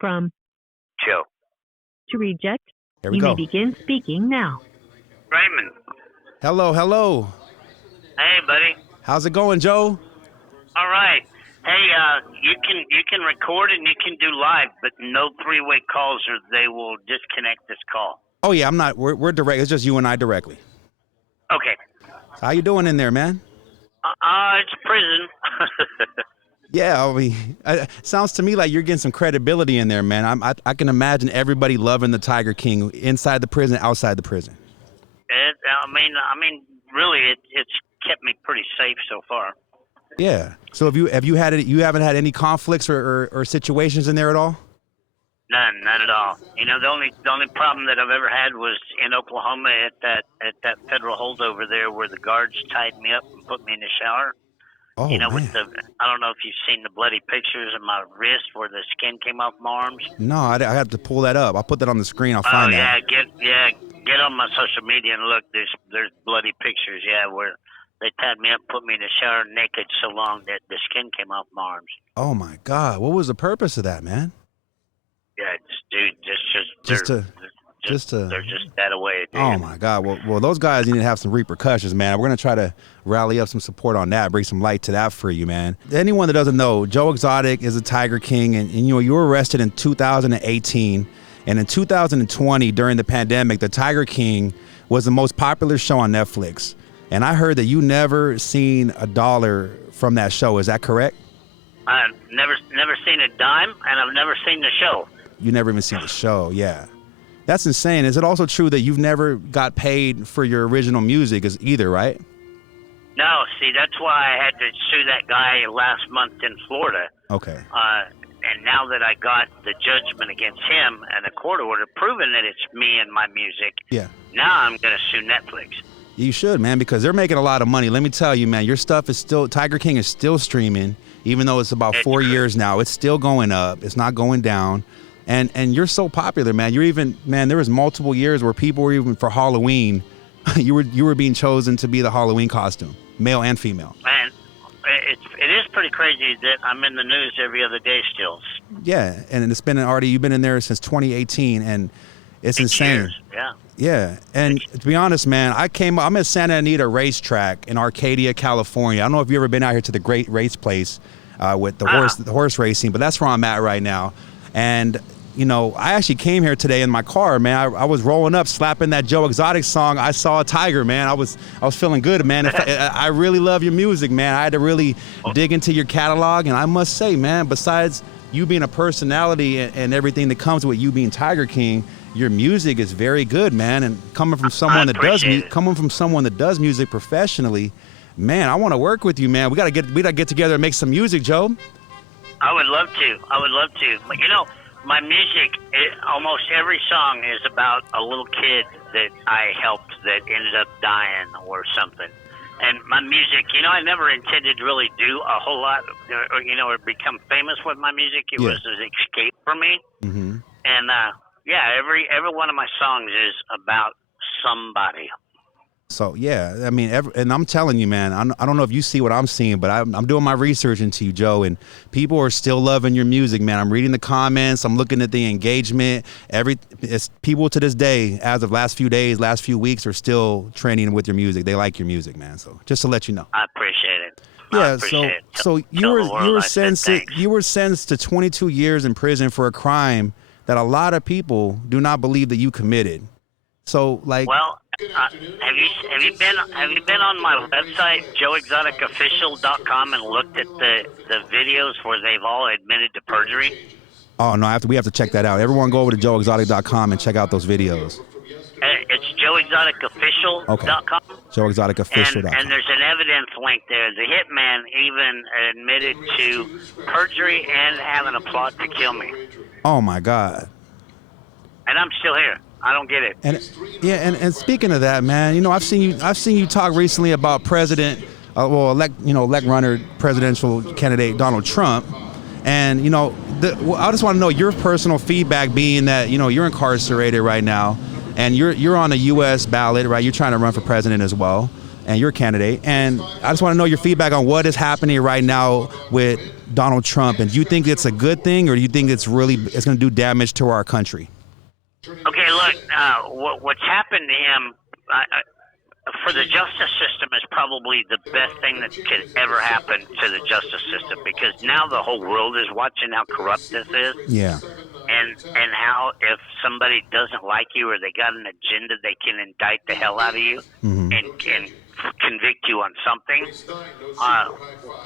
from Joe. to reject. Here we You go. may begin speaking now. Raymond. Hello, hello. Hey, buddy. How's it going, Joe? All right. Hey, you can record and you can do live, but no three-way calls or they will disconnect this call. Oh yeah, I'm not. We're direct. It's just you and I directly. Okay. How you doing in there, man? It's prison. Yeah, I mean, sounds to me like you're getting some credibility in there, man. I can imagine everybody loving the Tiger King inside the prison, outside the prison. I mean, really, it's kept me pretty safe so far. Yeah. So have you haven't had any conflicts or situations in there at all? None at all. You know, the only problem that I've ever had was in Oklahoma at that federal holdover there, where the guards tied me up and put me in the shower. Oh, you know, man. I don't know if you've seen the bloody pictures of my wrist where the skin came off my arms. No, I have to pull that up. I'll put that on the screen. I'll find that. Get on my social media and look. There's bloody pictures, where they tied me up, put me in the shower naked so long that the skin came off my arms. Oh my God, what was the purpose of that, man? Yeah, they're just that away. Dude. Oh my God. Well, those guys need to have some repercussions, man. We're gonna try to rally up some support on that, bring some light to that for you, man. Anyone that doesn't know, Joe Exotic is a Tiger King, and you know you were arrested in 2018, and in 2020 during the pandemic, the Tiger King was the most popular show on Netflix. And I heard that you never seen a dollar from that show. Is that correct? I've never seen a dime, and I've never seen the show. You never even seen the show, yeah. That's insane. Is it also true that you've never got paid for your original music either, right? No, see, that's why I had to sue that guy last month in Florida. Okay. And now that I got the judgment against him and a court order proving that it's me and my music, yeah. Now I'm going to sue Netflix. You should, man, because they're making a lot of money. Let me tell you, man, your stuff is still, Tiger King is still streaming, even though it's about 4 years now. It's still going up. It's not going down. And you're so popular, man. You're even, man, there was multiple years where people were even for Halloween, you were being chosen to be the Halloween costume, male and female. Man, it is pretty crazy that I'm in the news every other day still. Yeah, and it's been you've been in there since 2018, and it's insane. Years, yeah. Yeah, and to be honest, man, I'm at Santa Anita Racetrack in Arcadia, California. I don't know if you've ever been out here to the Great Race Place with the horse racing, but that's where I'm at right now. And you know, I actually came here today in my car, man. I was rolling up, slapping that Joe Exotic song. I saw a tiger, man. I was feeling good, man. I really love your music, man. I had to really dig into your catalog, and I must say, man, besides you being a personality and everything that comes with you being Tiger King, your music is very good, man. And coming from someone that does music professionally, man, I want to work with you, man. We gotta get together and make some music, Joe. I would love to. But you know, my music, almost every song is about a little kid that I helped that ended up dying or something. And my music, you know, I never intended to really do a whole lot or become famous with my music. It was an escape for me. Mm-hmm. And every one of my songs is about somebody. So, yeah, I mean, and I'm telling you, man, I don't know if you see what I'm seeing, but I'm doing my research into you, Joe, and people are still loving your music, man. I'm reading the comments. I'm looking at the engagement. It's people to this day, as of last few weeks, are still trending with your music. They like your music, man. So just to let you know. I appreciate it. Yeah, so you were sentenced to 22 years in prison for a crime that a lot of people do not believe that you committed. So, like, well, have you been on my website joeexoticofficial.com and looked at the videos where they've all admitted to perjury? Oh no, we have to check that out. Everyone, go over to joeexotic.com and check out those videos. It's joeexoticofficial.com. Okay. Joeexoticofficial.com. And there's an evidence link there. The hitman even admitted to perjury and having a plot to kill me. Oh my God. And I'm still here. I don't get it. And speaking of that, man, you know, I've seen you talk recently about elect runner presidential candidate Donald Trump, and you know, I just want to know your personal feedback, being that you know you're incarcerated right now, and you're on a U.S. ballot, right? You're trying to run for president as well, and your candidate. And I just want to know your feedback on what is happening right now with Donald Trump. And do you think it's a good thing, or do you think it's going to do damage to our country? Okay, look, what's happened to him for the justice system is probably the best thing that could ever happen to the justice system, because now the whole world is watching how corrupt this is. Yeah. And how if somebody doesn't like you or they got an agenda, they can indict the hell out of you and convict you on something.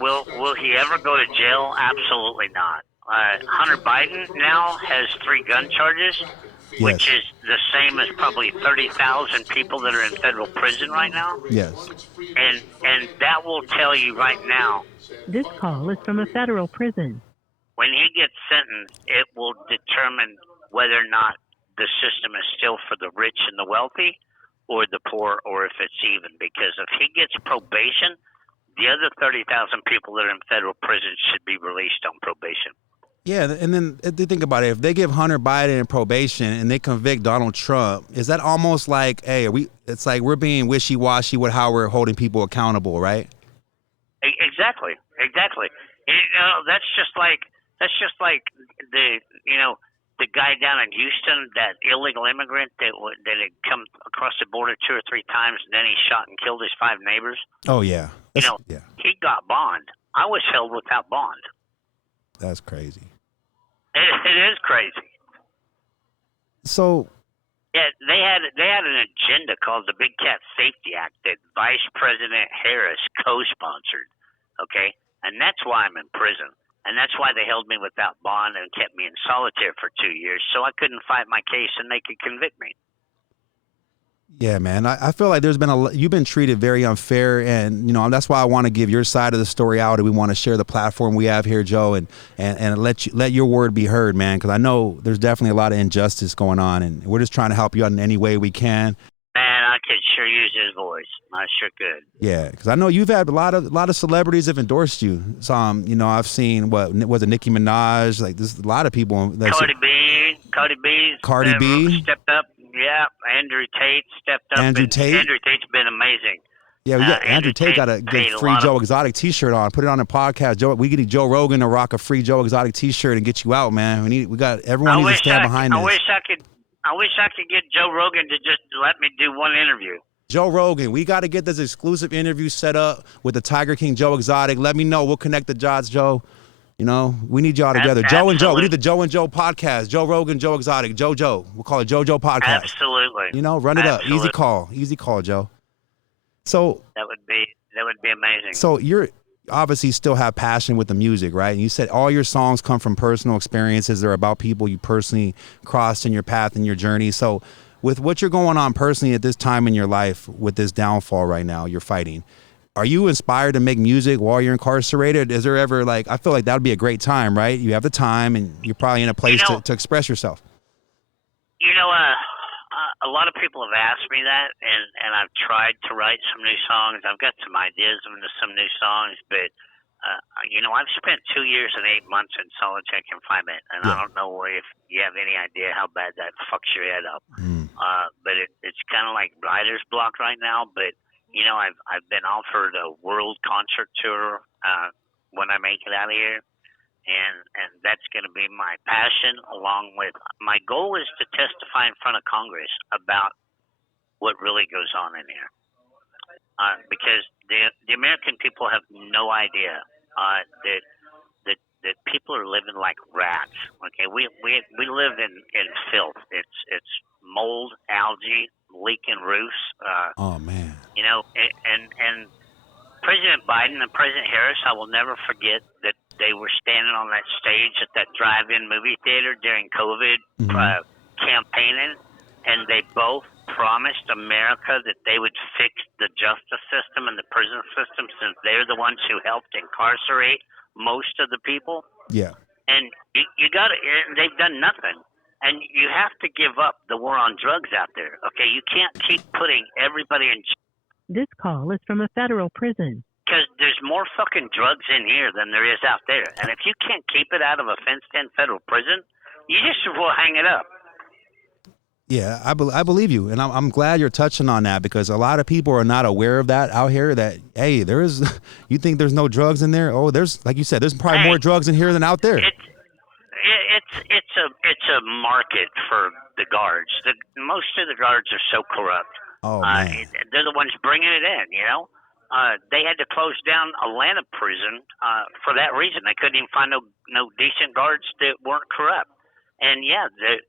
Will he ever go to jail? Absolutely not. Hunter Biden now has 3 gun charges, which is the same as probably 30,000 people that are in federal prison right now. Yes. And that will tell you right now. This call is from a federal prison. When he gets sentenced, it will determine whether or not the system is still for the rich and the wealthy or the poor, or if it's even. Because if he gets probation, the other 30,000 people that are in federal prison should be released on probation. Yeah, and then think about it. If they give Hunter Biden probation and they convict Donald Trump, is that almost like, hey, it's like we're being wishy-washy with how we're holding people accountable, right? Exactly. That's just like the guy down in Houston, that illegal immigrant that had come across the border 2 or 3 times, and then he shot and killed his 5 neighbors. Oh yeah. He got bond. I was held without bond. That's crazy. It is crazy. So. Yeah, they had an agenda called the Big Cat Safety Act that Vice President Harris co-sponsored. Okay, and that's why I'm in prison. And that's why they held me without bond and kept me in solitary for 2 years, so I couldn't fight my case and they could convict me. Yeah, man. I feel like you've been treated very unfair, and that's why I want to give your side of the story out, and we want to share the platform we have here, Joe, and let your word be heard, man. Because I know there's definitely a lot of injustice going on, and we're just trying to help you out in any way we can. Man, I could sure use his voice. I sure could. Yeah, because I know you've had a lot of celebrities have endorsed you. Some, I've seen was it Nicki Minaj? Like there's a lot of people. Cardi B stepped up. Yeah, Andrew Tate stepped up. Andrew Tate's been amazing. Yeah, we got Andrew Tate got a good free Joe Exotic T-shirt on. Put it on the podcast. We get Joe Rogan to rock a free Joe Exotic T-shirt and get you out, man. Everyone needs to stand behind this. I wish I could get Joe Rogan to just let me do one interview. Joe Rogan, we got to get this exclusive interview set up with the Tiger King Joe Exotic. Let me know. We'll connect the dots, Joe. We need y'all together. Joe and Joe. We need the Joe and Joe podcast. Joe Rogan, Joe Exotic, Joe. We'll call it Joe podcast. Absolutely. Run it up. Easy call, Joe. So that would be amazing. So you're obviously still have passion with the music, right? And you said all your songs come from personal experiences. They're about people you personally crossed in your path and your journey. So with what you're going on personally at this time in your life, with this downfall right now you're fighting, are you inspired to make music while you're incarcerated? Is there ever I feel like that would be a great time, right? You have the time and you're probably in a place to express yourself. A lot of people have asked me that, and I've tried to write some new songs. I've got some ideas into some new songs, but I've spent 2 years and 8 months in solitary confinement, and I don't know if you have any idea how bad that fucks your head up. But it's kind of like writer's block right now. But I've been offered a world concert tour when I make it out of here. And that's going to be my passion, along with my goal is to testify in front of Congress about what really goes on in here. Because the American people have no idea that people are living like rats. Okay, we live in filth. It's mold, algae, leaking roofs. Oh man. And President Biden and President Harris, I will never forget that they were standing on that stage at that drive-in movie theater during COVID campaigning, and they both promised America that they would fix the justice system and the prison system, since they're the ones who helped incarcerate most of the people. Yeah. And they've done nothing. And you have to give up the war on drugs out there. Okay, you can't keep putting everybody in jail. This call is from a federal prison. Because there's more fucking drugs in here than there is out there. And if you can't keep it out of a fenced-in federal prison, you just will hang it up. Yeah, I believe you, and I'm glad you're touching on that because a lot of people are not aware of that out here. That hey, there is, you think there's no drugs in there? Oh, there's like you said, there's probably more drugs in here than out there. It's a market for the guards. Most of the guards are so corrupt. Oh man, they're the ones bringing it in. They had to close down Atlanta prison for that reason. They couldn't even find no decent guards that weren't corrupt. And yeah,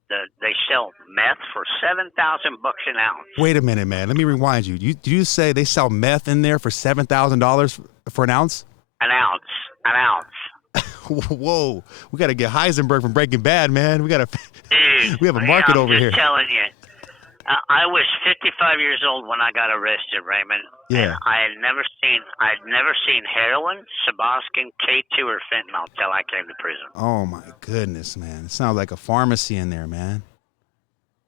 they sell meth for $7,000 an ounce. Wait a minute, man. Let me rewind you. Did you say they sell meth in there for $7,000 for an ounce? An ounce. Whoa, we got to get Heisenberg from Breaking Bad, man. We have a market I'm over here. I'm just telling you. I was 55 years old when I got arrested, Raymond. Yeah. And I'd never seen heroin, Suboxone, K2, or fentanyl till I came to prison. Oh my goodness, man! It sounds like a pharmacy in there, man.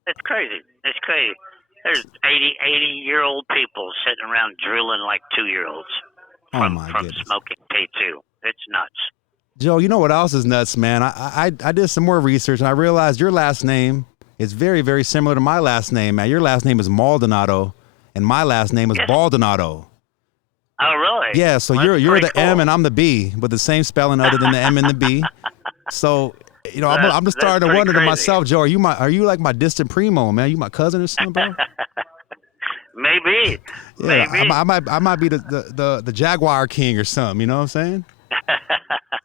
It's crazy. It's crazy. There's 80-year-old people sitting around drilling like 2-year-olds from smoking K2. It's nuts. Joe, you know what else is nuts, man? I did some more research and I realized your last name is very, very similar to my last name, man. Your last name is Maldonado, and my last name is Baldonado. Oh, really? Yeah, so you're the cool. M and I'm the B, but the same spelling other than the M and the B. So, I'm just starting to wonder to myself, Joe, are you like my distant primo, man? You my cousin or something, bro? Maybe. Yeah, maybe. I might be the Jaguar King or something. You know what I'm saying?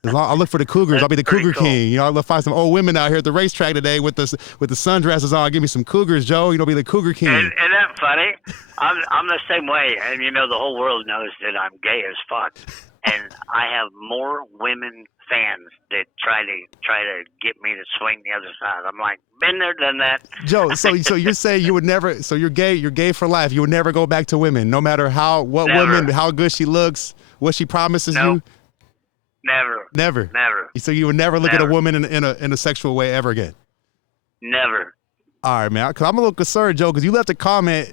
I'll look for the Cougars. I'll be the Cougar cool. King. I'll find some old women out here at the racetrack today with the sundresses on. Give me some Cougars, Joe. Be the Cougar King. Isn't that funny? I'm the same way, and the whole world knows that I'm gay as fuck, and I have more women fans that try to get me to swing the other side. I'm like, been there, done that. Joe, so you're saying you would never? So you're gay for life. You would never go back to women, no matter what woman, how good she looks, what she promises you. Never. So you would never look at a woman in a sexual way ever again? Never. All right, man. Because I'm a little concerned, Joe, because you left a comment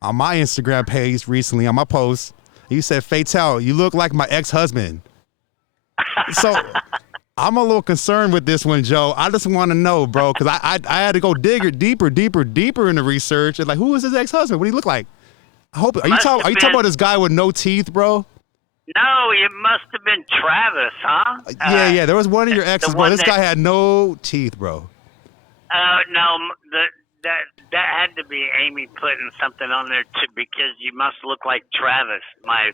on my Instagram page recently on my post. You said, Fatal, you look like my ex-husband. So I'm a little concerned with this one, Joe. I just want to know, bro, because I had to go deeper in the research. And who is his ex-husband? What do he look like? Are you talking about this guy with no teeth, bro? No, it must have been Travis, huh? Yeah. There was one of your exes, bro. This guy had no teeth, bro. No, that had to be Amy putting something on there too, because you must look like Travis,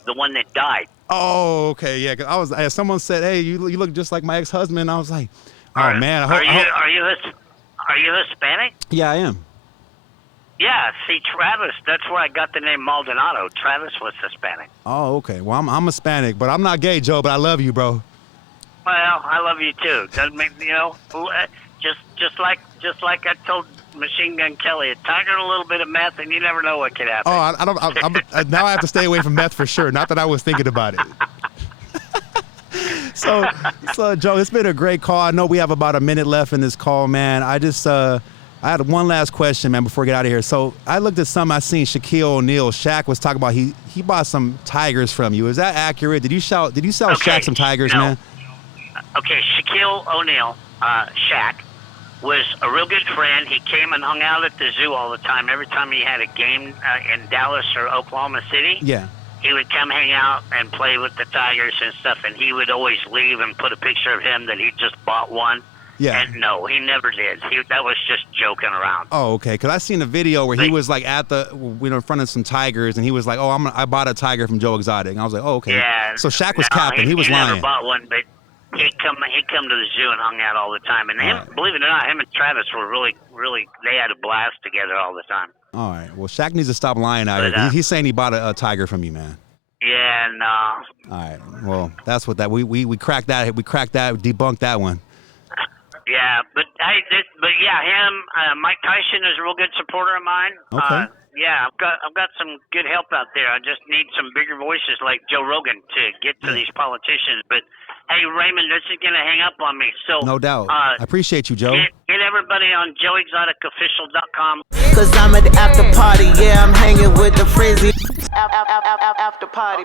the one that died. Oh, okay, yeah. Cause someone said, "Hey, you look just like my ex-husband." I was like, "Oh man." Are you Hispanic? Yeah, I am. Yeah, see, Travis, that's where I got the name Maldonado. Travis was Hispanic. Oh, okay. Well, I'm Hispanic, but I'm not gay, Joe, but I love you, bro. Well, I love you too. Doesn't make just like I told Machine Gun Kelly, a tiger and a little bit of meth, and you never know what could happen. Oh, now I have to stay away from meth for sure. Not that I was thinking about it. So Joe, it's been a great call. I know we have about a minute left in this call, man. I had one last question, man, before we get out of here. So I looked at something I seen Shaquille O'Neal. Shaq was talking about he bought some tigers from you. Is that accurate? Did you sell Shaq some tigers, man? Okay, Shaquille O'Neal, Shaq, was a real good friend. He came and hung out at the zoo all the time. Every time he had a game in Dallas or Oklahoma City, he would come hang out and play with the tigers and stuff, and he would always leave and put a picture of him that he just bought one. Yeah. And no, he never did. That was just joking around. Oh, okay. Because I seen a video where he was like at in front of some tigers, and he was like, "Oh, I bought a tiger from Joe Exotic." And I was like, "Oh, okay." Yeah. So Shaq was capping. He was lying. He never bought one, but he'd come to the zoo and hung out all the time. And believe it or not, him and Travis were really, they had a blast together all the time. All right. Well, Shaq needs to stop lying out here. He's saying he bought a tiger from you, man. Yeah, no. All right. Well, that's what we cracked that. We cracked that. Debunked that one. Yeah, but him, Mike Tyson is a real good supporter of mine. Okay. Yeah, I've got some good help out there. I just need some bigger voices like Joe Rogan to get to these politicians. But hey, Raymond, this is gonna hang up on me. So no doubt. I appreciate you, Joe. Get everybody on joeexoticofficial.com. Cause I'm at the after party, yeah, I'm hanging with the Frenzee. After party.